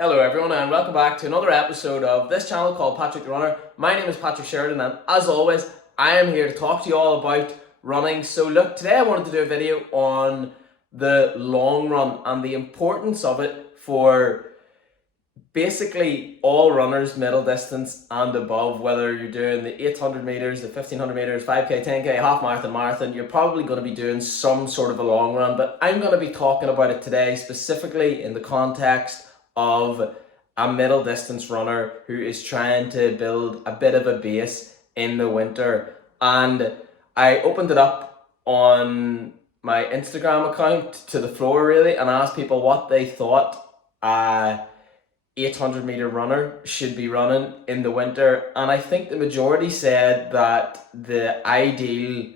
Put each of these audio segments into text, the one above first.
Hello everyone and welcome back to another episode of this channel called Patrick the Runner. My name is Patrick Sheridan and as always I am here to talk to you all about running. So look, today I wanted to do a video on the long run and the importance of it for basically all runners, middle distance and above. Whether you're doing the 800 meters, the 1500 meters, 5k, 10k, half marathon, you're probably going to be doing some sort of a long run, but I'm going to be talking about it today specifically in the context of a middle distance runner who is trying to build a bit of a base in the winter. And I opened it up on my Instagram account to the floor really and asked people what they thought 800-meter runner should be running in the winter, and I think the majority said that the ideal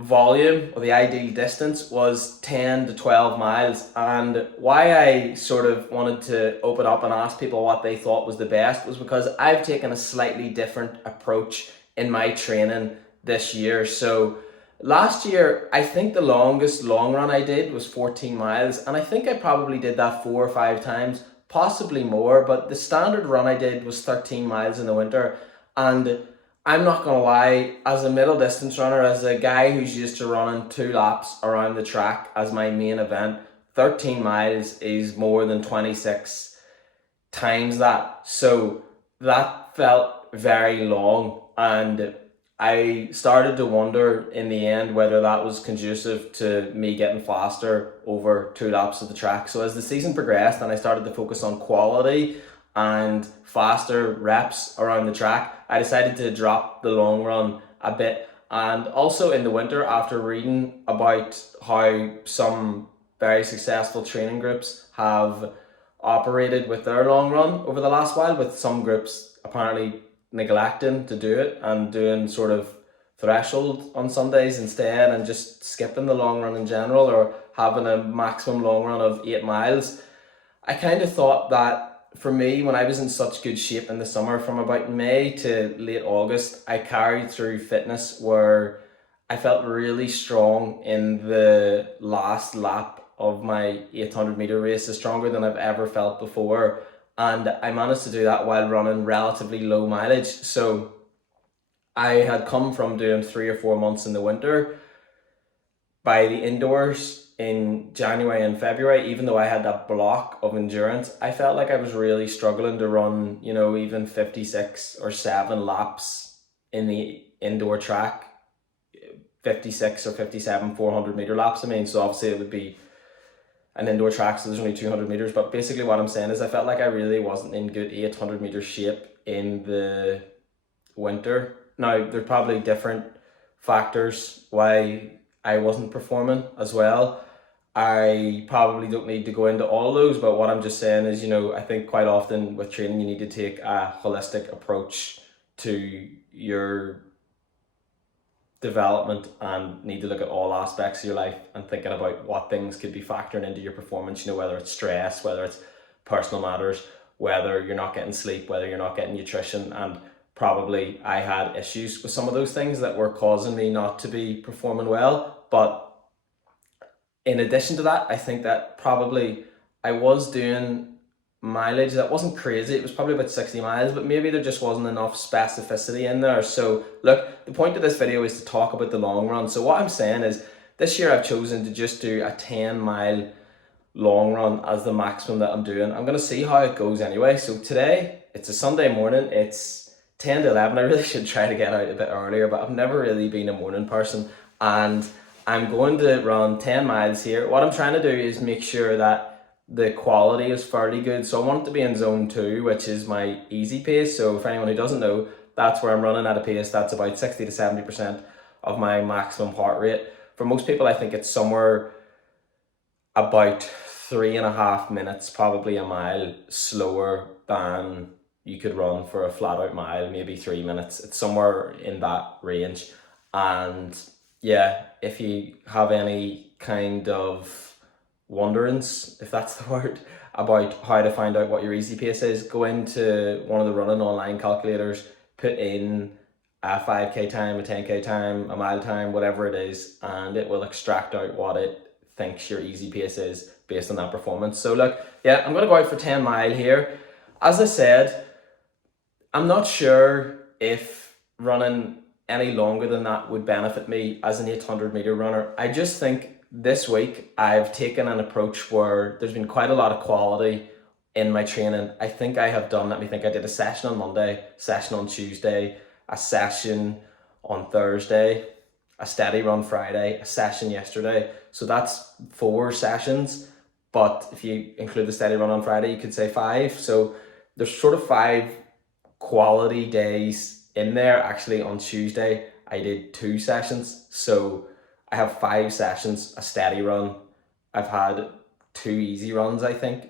volume or the ideal distance was 10 to 12 miles. And why I sort of wanted to open up and ask people what they thought was the best was because I've taken a slightly different approach in my training this year. So last year, I think the longest long run I did was 14 miles, and I think I probably did that 4 or 5 times, possibly more, but the standard run I did was 13 miles in the winter. And I'm not gonna lie, as a middle distance runner, as a guy who's used to running 2 laps around the track as my main event, 13 miles is more than 26 times that. So that felt very long, and I started to wonder in the end whether that was conducive to me getting faster over 2 laps of the track. So as the season progressed and I started to focus on quality and faster reps around the track, I decided to drop the long run a bit. And also in the winter, after reading about how some very successful training groups have operated with their long run over the last while, with some groups apparently neglecting to do it and doing sort of threshold on Sundays instead and just skipping the long run in general, or having a maximum long run of 8 miles. I kind of thought that for me, when I was in such good shape in the summer, from about May to late August, I carried through fitness where I felt really strong in the last lap of my 800-meter race, stronger than I've ever felt before. And I managed to do that while running relatively low mileage. So I had come from doing 3 or 4 months in the winter. By the indoors in January and February, even though I had that block of endurance, I felt like I was really struggling to run, even 56 or 7 laps in the indoor track, 56 or 57 400-meter laps. So obviously it would be an indoor track, so there's only 200 meters. But basically what I'm saying is I felt like I really wasn't in good 800-meter shape in the winter. Now, there's probably different factors why I wasn't performing as well. I probably don't need to go into all of those, but what I'm just saying is, I think quite often with training, you need to take a holistic approach to your development and need to look at all aspects of your life and thinking about what things could be factoring into your performance, whether it's stress, whether it's personal matters, whether you're not getting sleep, whether you're not getting nutrition. And probably I had issues with some of those things that were causing me not to be performing well. But in addition to that, I think that probably I was doing mileage that wasn't crazy. It was probably about 60 miles, but maybe there just wasn't enough specificity in there. So look, the point of this video is to talk about the long run. So what I'm saying is this year I've chosen to just do a 10-mile long run as the maximum that I'm doing. I'm going to see how it goes anyway. So today, it's a Sunday morning. It's 10 to 11. I really should try to get out a bit earlier, but I've never really been a morning person. And I'm going to run 10 miles here. What I'm trying to do is make sure that the quality is fairly good. So I want it to be in zone 2, which is my easy pace. So for anyone who doesn't know, that's where I'm running at a pace that's about 60 to 70% of my maximum heart rate. For most people, I think it's somewhere about 3.5 minutes, probably a mile, slower than you could run for a flat out mile, maybe 3 minutes. It's somewhere in that range. And yeah, if you have any kind of wonderings, if that's the word, about how to find out what your easy pace is, go into one of the running online calculators, put in a 5k time, a 10k time, a mile time, whatever it is, and it will extract out what it thinks your easy pace is based on that performance. So look, yeah, I'm going to go out for 10 mile here. As I said, I'm not sure if running any longer than that would benefit me as an 800 meter runner. I just think this week I've taken an approach where there's been quite a lot of quality in my training. I think I have done, let me think, I did a session on Monday, session on Tuesday, a session on Thursday, a steady run Friday, a session yesterday. So that's 4 sessions. But if you include the steady run on Friday, you could say 5. So there's sort of 5 quality days in there. Actually, on Tuesday, I did 2 sessions. So I have 5 sessions, a steady run. I've had 2 easy runs, I think.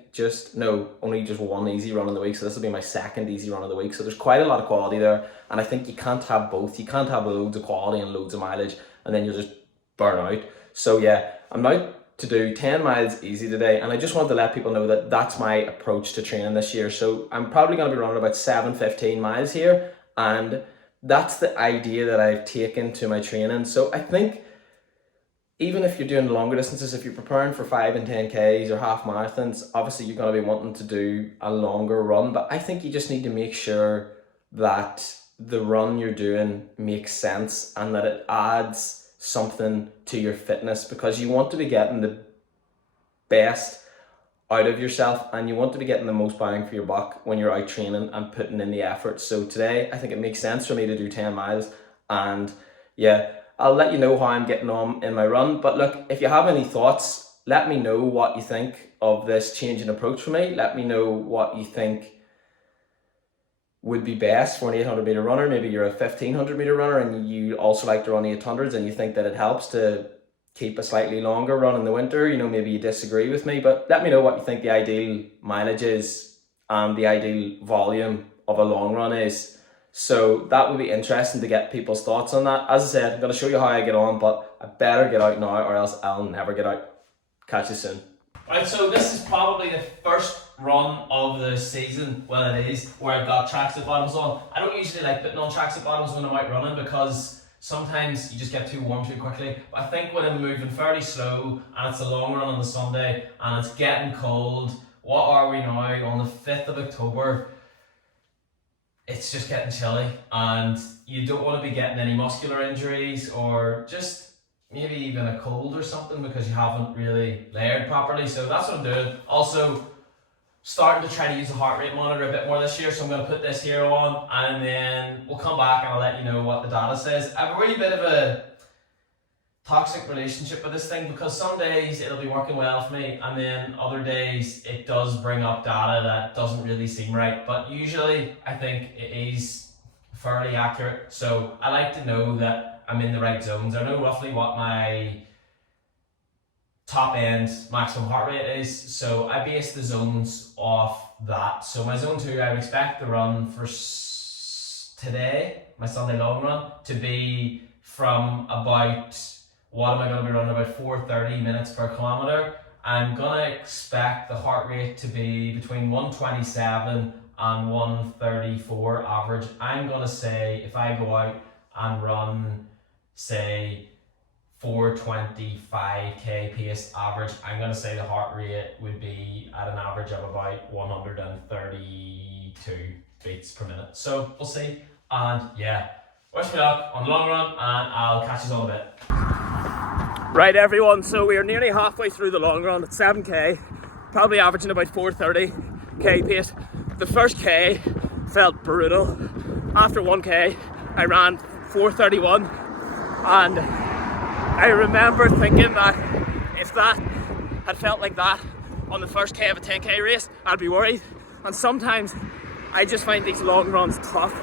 Only just 1 easy run in the week. So this will be my 2nd easy run of the week. So there's quite a lot of quality there. And I think you can't have both. You can't have loads of quality and loads of mileage, and then you'll just burn out. So yeah, I'm now to do 10 miles easy today, and I just want to let people know that that's my approach to training this year. So I'm probably going to be running about 7-15 miles here, and that's the idea that I've taken to my training. So I think even if you're doing longer distances, if you're preparing for 5 and 10Ks or half marathons, obviously you're going to be wanting to do a longer run, but I think you just need to make sure that the run you're doing makes sense and that it adds something to your fitness, because you want to be getting the best out of yourself and you want to be getting the most bang for your buck when you're out training and putting in the effort. So today I think it makes sense for me to do 10 miles, and yeah, I'll let you know how I'm getting on in my run. But look, if you have any thoughts, let me know what you think of this change in approach for me. Let me know what you think would be best for an 800 meter runner. Maybe you're a 1500 meter runner and you also like to run 800s and you think that it helps to keep a slightly longer run in the winter. You know, maybe you disagree with me, but let me know what you think the ideal mileage is and the ideal volume of a long run is. So that would be interesting to get people's thoughts on that. As I said, I'm going to show you how I get on, but I better get out now or else I'll never get out. Catch you soon. Right, so this is probably the first run of the season, well it is, where I've got tracksuit bottoms on. I don't usually like putting on tracksuit bottoms when I'm out running because sometimes you just get too warm too quickly. But I think when I'm moving fairly slow and it's a long run on the Sunday and it's getting cold, what are we now, on the 5th of October, it's just getting chilly and you don't want to be getting any muscular injuries or just maybe even a cold or something because you haven't really layered properly. So that's what I'm doing. Also, starting to try to use a heart rate monitor a bit more this year, so I'm going to put this here on and then we'll come back and I'll let you know what the data says. I have a really bit of a toxic relationship with this thing because some days it'll be working well for me and then other days it does bring up data that doesn't really seem right, but usually I think it is fairly accurate. So I like to know that I'm in the right zones. I know roughly what my top end maximum heart rate is, so I base the zones off that. So my zone 2, I would expect the run for today, my Sunday long run, to be from about, what am I going to be running, about 4:30 minutes per kilometer. I'm going to expect the heart rate to be between 127 and 134 average. I'm going to say if I go out and run, say, 425k pace average, I'm going to say the heart rate would be at an average of about 132 beats per minute. So we'll see. And yeah, wish me luck on the long run and I'll catch you all in a bit. Right everyone, so we are nearly halfway through the long run at 7k, probably averaging about 430k pace. The first K felt brutal. After 1k I ran 431 and I remember thinking that if that had felt like that on the first K of a 10k race, I'd be worried. And sometimes I just find these long runs tough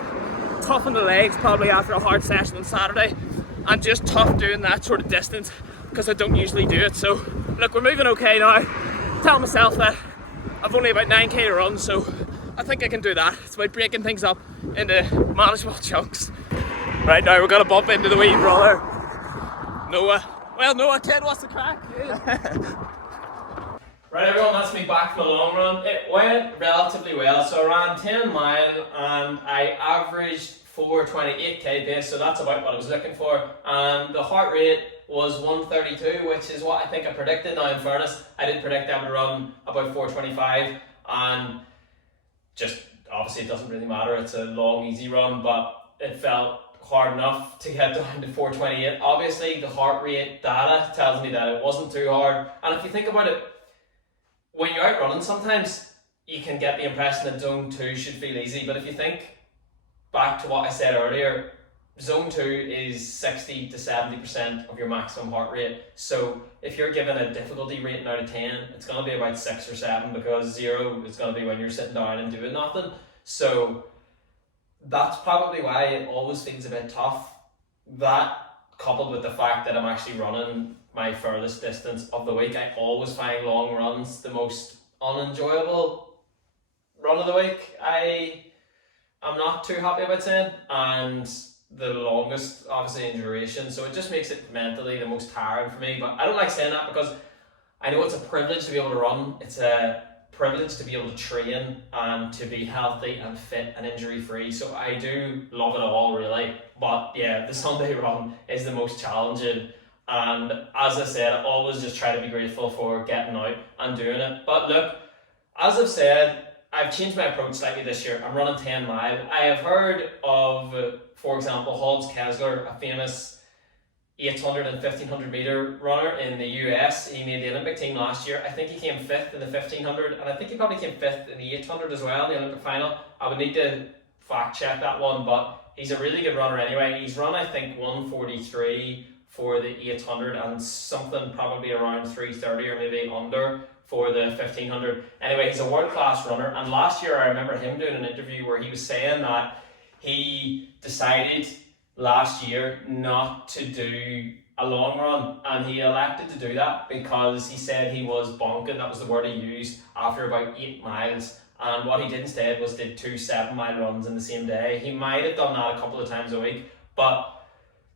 in the legs, probably after a hard session on Saturday, and just tough doing that sort of distance because I don't usually do it. So look, we're moving okay now. Tell myself that I've only about 9k to run, so I think I can do that. It's about breaking things up into manageable chunks. Right now we're gonna bump into the wee brother, Noah. Well, Noah, kid, what's the crack? Right everyone, that's me back from a long run. It went relatively well, so I ran 10 mile and I averaged 4:28k pace, so that's about what I was looking for. And the heart rate was 132, which is what I think I predicted. Now in fairness, I did predict I would run about 4:25, and just obviously it doesn't really matter, it's a long easy run, but it felt hard enough to get down to 4:28. Obviously the heart rate data tells me that it wasn't too hard, and if you think about it, when you're out running, sometimes you can get the impression that zone 2 should feel easy, but if you think back to what I said earlier, zone 2 is 60 to 70% of your maximum heart rate. So if you're given a difficulty rating out of 10, it's going to be about 6 or 7, because 0 is going to be when you're sitting down and doing nothing. So that's probably why it always feels a bit tough. That, coupled with the fact that I'm actually running my furthest distance of the week, I always find long runs the most unenjoyable run of the week. I'm not too happy about saying, and the longest obviously in duration, so it just makes it mentally the most tiring for me. But I don't like saying that because I know it's a privilege to be able to run. It's a privilege to be able to train and to be healthy and fit and injury free, so I do love it all really. But yeah, the Sunday run is the most challenging, and as I said, I always just try to be grateful for getting out and doing it. But look, as I've said, I've changed my approach slightly this year. I'm running 10 mile. I have heard of, for example, Hans Kessler, a famous 800 and 1500 meter runner in the US. He made the Olympic team last year. I think he came 5th in the 1500, and I think he probably came 5th in the 800 as well in the Olympic final. I would need to fact check that one, but he's a really good runner anyway. He's run, I think, 143 for the 800 and something probably around 330 or maybe under for the 1500. Anyway, he's a world-class runner, and last year I remember him doing an interview where he was saying that he decided last year not to do a long run, and he elected to do that because he said he was bonking, that was the word he used, after about 8 miles. And what he did instead was did 2 7-mile runs in the same day. He might have done that a couple of times a week, but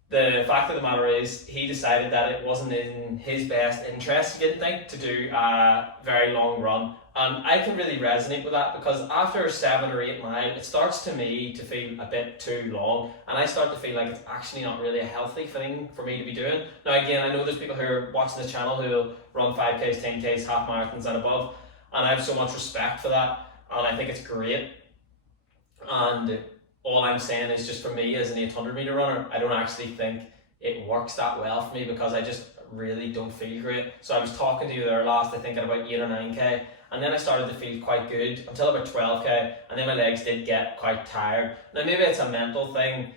the fact of the matter is, he decided that it wasn't in his best interest, he didn't think, to do a very long run. And I can really resonate with that, because after 7 or 8 miles, it starts to me to feel a bit too long, and I start to feel like it's actually not really a healthy thing for me to be doing. Now again, I know there's people who are watching this channel who will run 5Ks, 10Ks, half marathons and above, and I have so much respect for that, and I think it's great. And all I'm saying is, just for me as an 800 meter runner, I don't actually think it works that well for me, because I just really don't feel great. So I was talking to you there last, I think at about 8 or 9k, and then I started to feel quite good until about 12k, and then my legs did get quite tired. Now maybe it's a mental thing,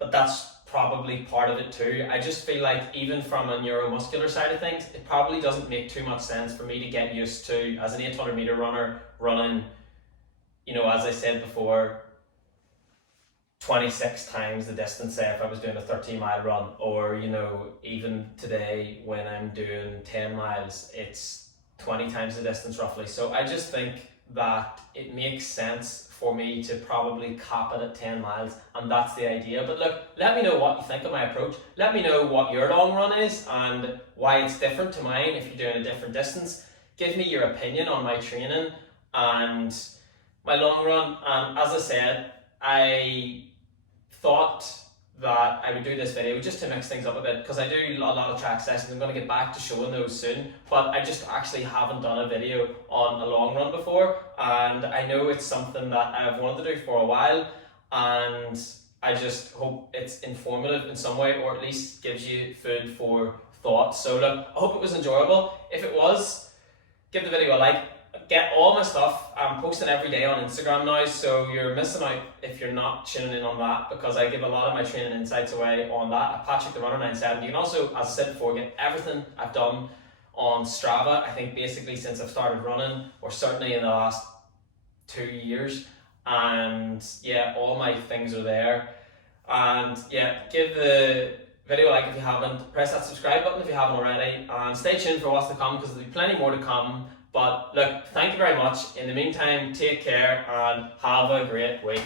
but that's probably part of it too. I just feel like, even from a neuromuscular side of things, it probably doesn't make too much sense for me to get used to, as an 800 meter runner, running, you know, as I said before, 26 times the distance, say if I was doing a 13-mile run, or, you know, even today when I'm doing 10 miles, it's 20 times the distance roughly. So I just think that it makes sense for me to probably cap it at 10 miles, and that's the idea. But look, let me know what you think of my approach. Let me know what your long run is and why it's different to mine if you're doing a different distance. Give me your opinion on my training and my long run. And as I said, I thought that I would do this video just to mix things up a bit, because I do a lot of track sessions. I'm going to get back to showing those soon, but I just actually haven't done a video on a long run before, and I know it's something that I've wanted to do for a while, and I just hope it's informative in some way, or at least gives you food for thought. So look, I hope it was enjoyable. If it was, give the video a like. Get all my stuff. I'm posting every day on Instagram now, so you're missing out if you're not tuning in on that, because I give a lot of my training insights away on that at Patrick the Runner 97. You can also, as I said before, get everything I've done on Strava. I think basically since I've started running, or certainly in the last 2 years, and yeah, all my things are there. And yeah, give the video a like if you haven't, press that subscribe button if you haven't already, and stay tuned for what's to come, because there'll be plenty more to come. But look, thank you very much. In the meantime, take care and have a great week.